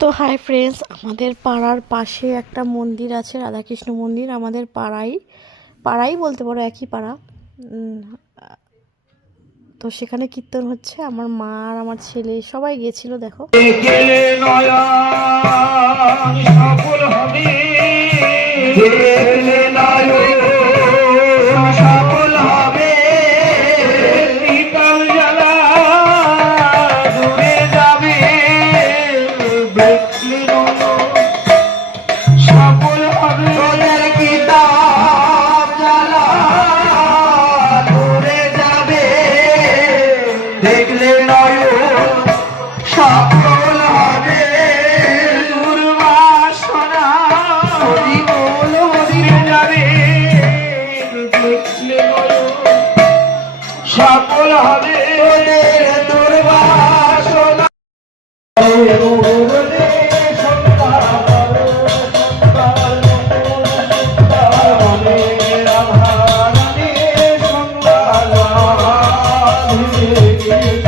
তো hi friends, আমাদের পাড়ার পাশে একটা মন্দির আছে, রাধাকৃষ্ণ মন্দির। আমাদের পাড়াই বলতে পারো, একই পাড়া। তো সেখানে কীর্তন হচ্ছে, আমার মা আর আমার ছেলে সবাই গেছিল। দেখো দেখলে নয়ন সফল হবে দুর্বাসনা হরি বল হরি যাবে দেখলে নয়ন সফল হবে দুর্বাসনা Yeah.